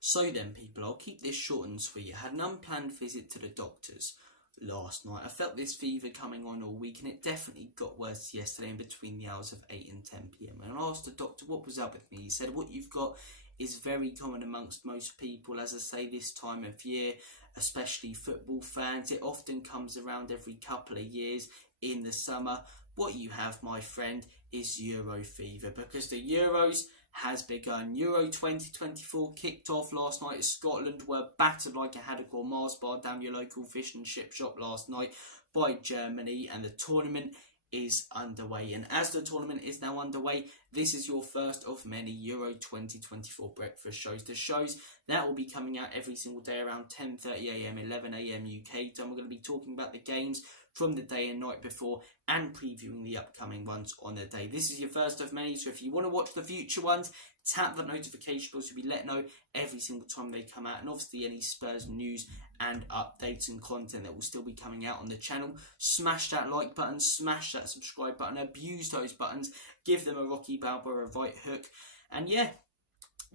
So then, people, I'll keep this short and sweet. I had an unplanned visit to the doctors last night. I felt this fever coming on all week, and it definitely got worse yesterday in between the hours of 8 and 10 p.m. And I asked the doctor what was up with me. He said, what you've got is very common amongst most people. As I say, this time of year, especially football fans, it often comes around every couple of years in the summer. What you have, my friend, is Euro fever, because the Euros has begun. Euro 2024 kicked off last night as Scotland were battered like a haddock or Mars bar down your local fish and chip shop last night by Germany, and the tournament is underway. And as the tournament is now underway, this is your first of many Euro 2024 breakfast shows. The shows that will be coming out every single day around 10:30 a.m, 11 a.m. UK time. We're going to be talking about the games from the day and night before and previewing the upcoming ones on the day. This is your first of many, so if you want to watch the future ones, tap that notification bell to be let know every single time they come out, and obviously any Spurs news and updates and content that will still be coming out on the channel. Smash that like button, smash that subscribe button, abuse those buttons, give them a Rocky Balboa right hook, and yeah,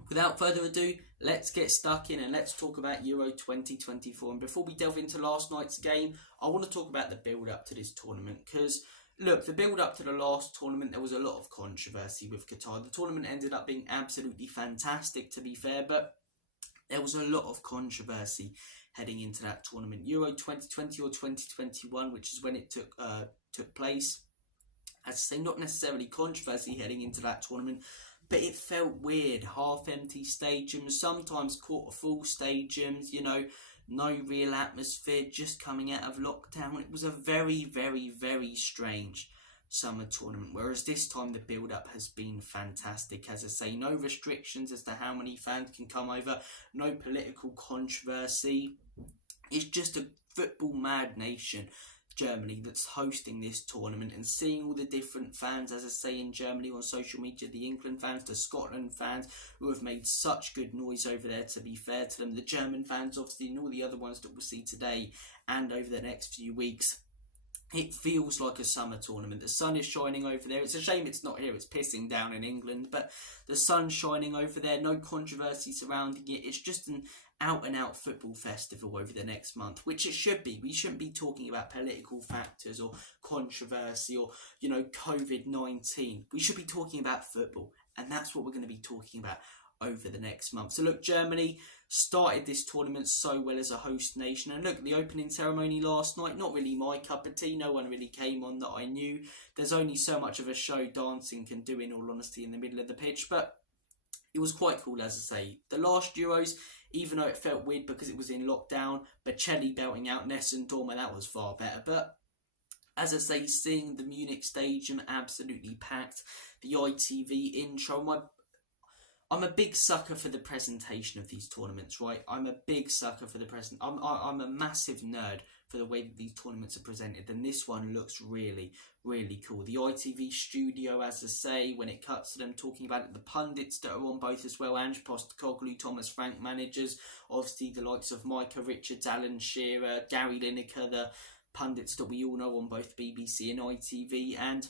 without further ado, let's get stuck in and let's talk about Euro 2024. And before we delve into last night's game, I want to talk about the build-up to this tournament, because look, the build-up to the last tournament, there was a lot of controversy with Qatar. The tournament ended up being absolutely fantastic, to be fair, but there was a lot of controversy heading into that tournament. Euro 2020 or 2021, which is when it took place. As I say, not necessarily controversy heading into that tournament, but it felt weird. Half-empty stadiums, sometimes quarter-full stadiums, you know, no real atmosphere, just coming out of lockdown. It was a very, very, very strange summer tournament, whereas this time the build-up has been fantastic. As I say, no restrictions as to how many fans can come over, no political controversy. It's just a football-mad nation, Germany, that's hosting this tournament, and seeing all the different fans, as I say, in Germany on social media, the England fans, the Scotland fans, who have made such good noise over there, to be fair to them, the German fans obviously, and all the other ones that we'll see today and over the next few weeks. It feels like a summer tournament. The sun is shining over there. It's a shame it's not here. It's pissing down in England, but the sun's shining over there. No controversy surrounding it. It's just an out-and-out football festival over the next month, which it should be. We shouldn't be talking about political factors or controversy or, you know, COVID-19. We should be talking about football, and that's what we're going to be talking about over the next month. So look, Germany started this tournament so well as a host nation, and look, the opening ceremony last night, not really my cup of tea. No one really came on that I knew. There's only so much of a show dancing can do, in all honesty, in the middle of the pitch, but it was quite cool. As I say, the last Euros, even though it felt weird because it was in lockdown, Bocelli belting out Ness and Dorma, that was far better. But as I say, seeing the Munich Stadium absolutely packed, the ITV intro, I'm a big sucker for the presentation of these tournaments, right? I'm a big sucker for the present. I'm a massive nerd for the way that these tournaments are presented, and this one looks really, really cool. The ITV studio, as I say, when it cuts to them talking about it, the pundits that are on both as well, Ange Postecoglou, Thomas Frank managers, obviously the likes of Micah Richards, Alan Shearer, Gary Lineker, the pundits that we all know on both BBC and ITV, and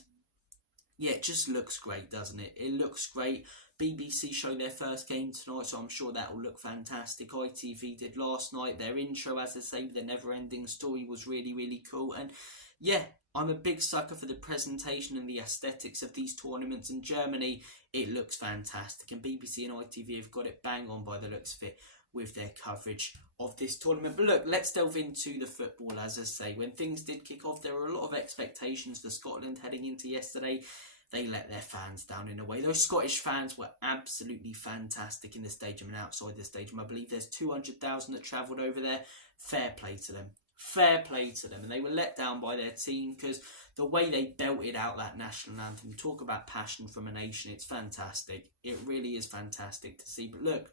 yeah, it just looks great, doesn't it? It looks great. BBC show their first game tonight, so I'm sure that will look fantastic. ITV did last night. Their intro, as I say, the never-ending story was really, really cool. And yeah, I'm a big sucker for the presentation and the aesthetics of these tournaments. In Germany, it looks fantastic, and BBC and ITV have got it bang on by the looks of it with their coverage of this tournament. But look, let's delve into the football. As I say, when things did kick off, there were a lot of expectations for Scotland heading into yesterday. They let their fans down in a way. Those Scottish fans were absolutely fantastic in the stadium and outside the stadium. I believe there's 200,000 that travelled over there. Fair play to them. Fair play to them. And they were let down by their team, because the way they belted out that national anthem, talk about passion from a nation, it's fantastic. It really is fantastic to see. But look,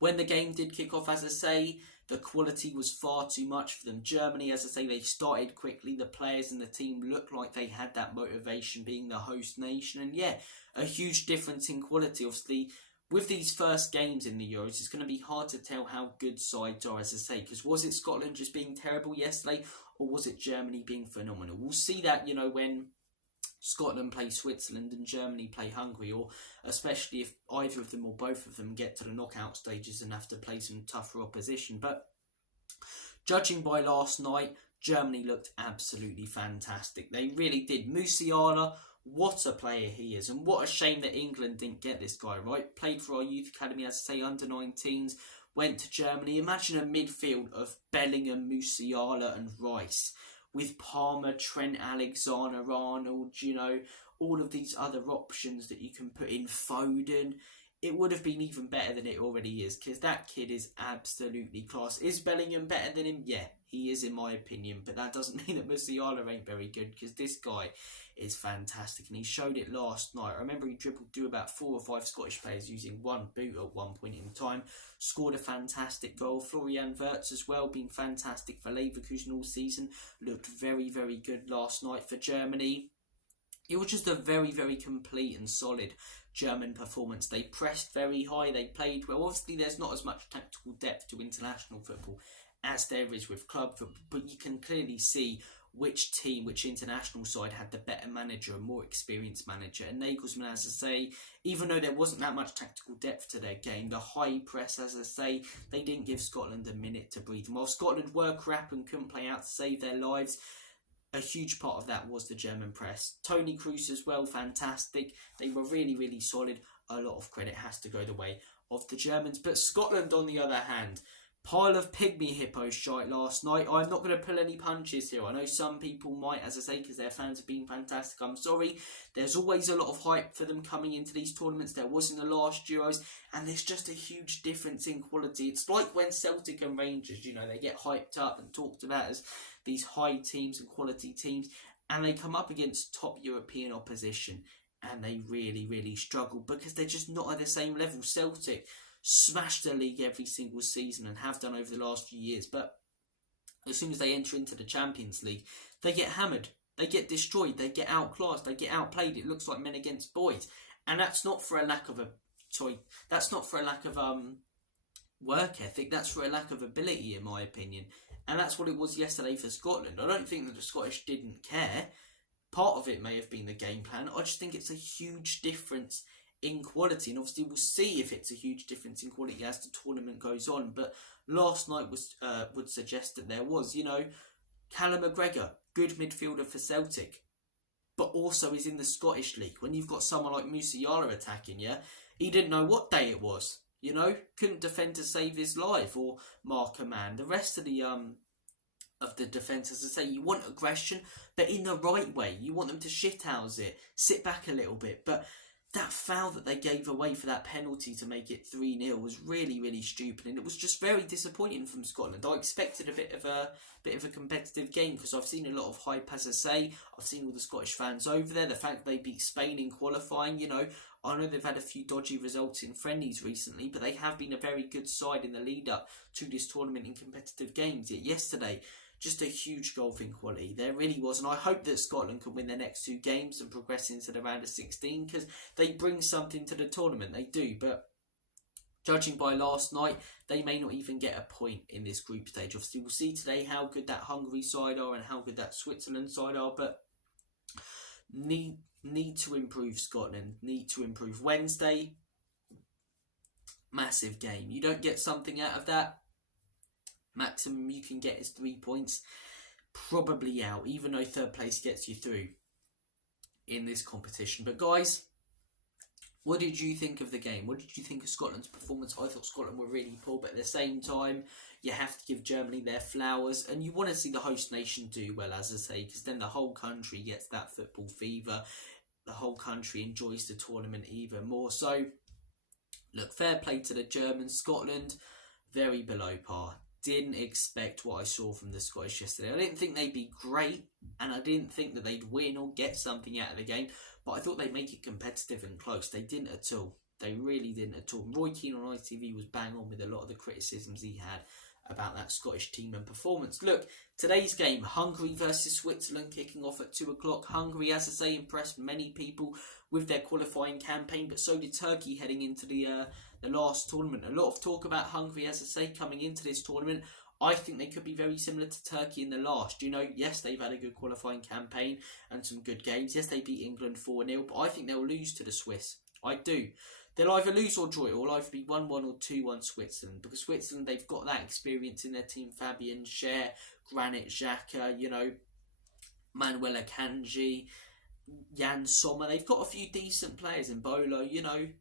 when the game did kick off, as I say, the quality was far too much for them. Germany, as I say, they started quickly. The players and the team looked like they had that motivation, being the host nation. And yeah, a huge difference in quality. Obviously, with these first games in the Euros, it's going to be hard to tell how good sides are, as I say, because was it Scotland just being terrible yesterday, or was it Germany being phenomenal? We'll see that, you know, when Scotland play Switzerland and Germany play Hungary, or especially if either of them or both of them get to the knockout stages and have to play some tougher opposition. But judging by last night, Germany looked absolutely fantastic. They really did. Musiala, what a player he is, and what a shame that England didn't get this guy, right? Played for our youth academy, as I say, under-19s, went to Germany. Imagine a midfield of Bellingham, Musiala and Rice, with Palmer, Trent Alexander-Arnold, you know, all of these other options that you can put in, Foden. It would have been even better than it already is, because that kid is absolutely class. Is Bellingham better than him? Yeah, he is in my opinion, but that doesn't mean that Musiala ain't very good, because this guy is fantastic, and he showed it last night. I remember he dribbled through about 4 or 5 Scottish players using one boot at one point in time. Scored a fantastic goal. Florian Wirtz as well, been fantastic for Leverkusen all season. Looked very, very good last night for Germany. It was just a very, very complete and solid German performance. They pressed very high, they played well. Obviously, there's not as much tactical depth to international football as there is with club football, but you can clearly see which team, which international side had the better manager, a more experienced manager. And Nagelsmann, as I say, even though there wasn't that much tactical depth to their game, the high press, as I say, they didn't give Scotland a minute to breathe. And while Scotland were crap and couldn't play out to save their lives, a huge part of that was the German press. Tony Kroos as well, fantastic. They were really, really solid. A lot of credit has to go the way of the Germans. But Scotland, on the other hand, pile of pygmy hippo shite last night. I'm not going to pull any punches here. I know some people might, as I say, because their fans have been fantastic. I'm sorry. There's always a lot of hype for them coming into these tournaments. There was in the last Euros, and there's just a huge difference in quality. It's like when Celtic and Rangers, you know, they get hyped up and talked about as these high teams and quality teams, and they come up against top European opposition, and they really, really struggle because they're just not at the same level. Celtic smash the league every single season and have done over the last few years, but as soon as they enter into the Champions League, they get hammered, they get destroyed, they get outclassed, they get outplayed. It looks like men against boys, and that's not for a lack of work ethic. That's for a lack of ability, in my opinion, and that's what it was yesterday for Scotland. I don't think that the Scottish didn't care. Part of it may have been the game plan. I just think it's a huge difference in quality, and obviously we'll see if it's a huge difference in quality as the tournament goes on. But last night was would suggest that there was, you know, Callum McGregor, good midfielder for Celtic, but also is in the Scottish League. When you've got someone like Musiala attacking you, he didn't know what day it was, you know, couldn't defend to save his life or mark a man. The rest of the defence, as I say, you want aggression, but in the right way. You want them to shithouse it, sit back a little bit, but that foul that they gave away for that penalty to make it 3-0 was really, really stupid, and it was just very disappointing from Scotland. I expected a bit of a competitive game because I've seen a lot of hype, as I say. I've seen all the Scottish fans over there. The fact they beat Spain in qualifying, you know, I know they've had a few dodgy results in friendlies recently, but they have been a very good side in the lead up to this tournament in competitive games. Yet yesterday, just a huge golfing quality. There really was, and I hope that Scotland can win their next 2 games and progress into the round of 16 because they bring something to the tournament. They do, but judging by last night, they may not even get a point in this group stage. Obviously, we'll see today how good that Hungary side are and how good that Switzerland side are, but need to improve Scotland, need to improve. Wednesday, massive game. You don't get something out of that, maximum you can get is 3 points, probably out, even though 3rd place gets you through in this competition. But guys, what did you think of the game? What did you think of Scotland's performance? I thought Scotland were really poor, but at the same time, you have to give Germany their flowers, and you want to see the host nation do well, as I say, because then the whole country gets that football fever. The whole country enjoys the tournament even more. So, look, fair play to the Germans. Scotland, very below par. Didn't expect what I saw from the Scottish yesterday. I didn't think they'd be great, and I didn't think that they'd win or get something out of the game, but I thought they'd make it competitive and close. They didn't at all. They really didn't at all. Roy Keane on ITV was bang on with a lot of the criticisms he had about that Scottish team and performance. Look, today's game, Hungary versus Switzerland, kicking off at 2 o'clock. Hungary, as I say, impressed many people with their qualifying campaign, but so did Turkey heading into the last tournament. A lot of talk about Hungary, as I say, coming into this tournament. I think they could be very similar to Turkey in the last. Yes, they've had a good qualifying campaign and some good games. Yes, they beat England 4-0, but I think they'll lose to the Swiss. I do. They'll either lose or draw. It will either be 1-1 or 2-1 Switzerland. Because Switzerland, they've got that experience in their team. Fabian Schär, Granit Xhaka, Manuel Akanji, Jan Sommer. They've got a few decent players in Bolo.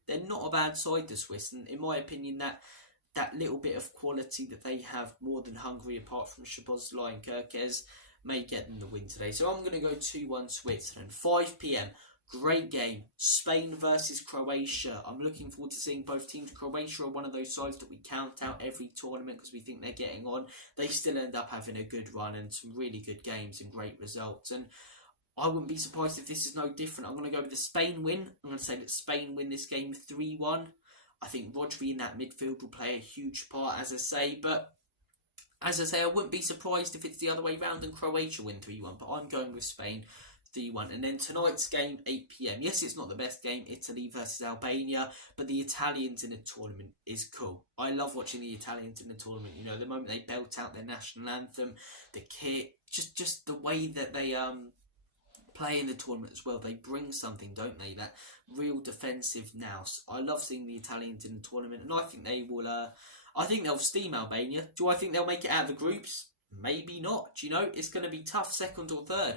They're not a bad side, the Swiss. And in my opinion, that little bit of quality that they have more than Hungary, apart from Szoboszlai and Kirkez, may get them the win today. So I'm going to go 2-1 Switzerland. 5 p.m. Great game. Spain versus Croatia. I'm looking forward to seeing both teams. Croatia are one of those sides that we count out every tournament because we think they're getting on. They still end up having a good run and some really good games and great results. And I wouldn't be surprised if this is no different. I'm going to go with the Spain win. I'm going to say that Spain win this game 3-1. I think Rodri in that midfield will play a huge part, as I say. But as I say, I wouldn't be surprised if it's the other way round and Croatia win 3-1. But I'm going with Spain 3-1. And then tonight's game, 8 p.m. Yes, it's not the best game, Italy versus Albania, but the Italians in the tournament is cool. I love watching the Italians in the tournament. The moment they belt out their national anthem, the kit, just the way that they play in the tournament as well. They bring something, don't they? That real defensive nous. I love seeing the Italians in the tournament, and I think they will. I think they'll steam Albania. Do I think they'll make it out of the groups? Maybe not. It's going to be tough, second or third.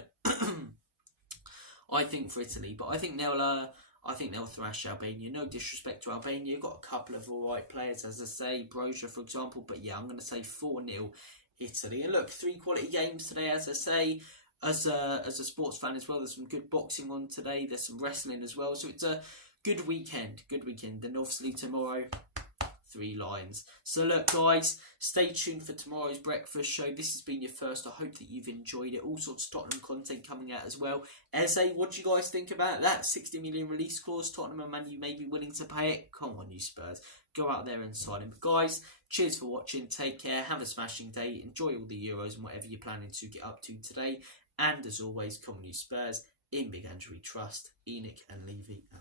I think for Italy, but I think they'll thrash Albania. No disrespect to Albania, got a couple of alright players, as I say, Broja for example. But yeah, I'm going to say 4-0 Italy. And look, 3 quality games today, as I say. As a sports fan as well, there's some good boxing on today. There's some wrestling as well. So it's a good weekend. And obviously tomorrow, 3 Lions. So look, guys, stay tuned for tomorrow's breakfast show. This has been your first. I hope that you've enjoyed it. All sorts of Tottenham content coming out as well. Eze, what do you guys think about that? 60 million release clause. Tottenham and Man U may be willing to pay it. Come on, you Spurs. Go out there and sign him. But guys, cheers for watching. Take care. Have a smashing day. Enjoy all the Euros and whatever you're planning to get up to today. And as always, come on, you Spurs. In Big Andrew we trust. Enoch and Levy out.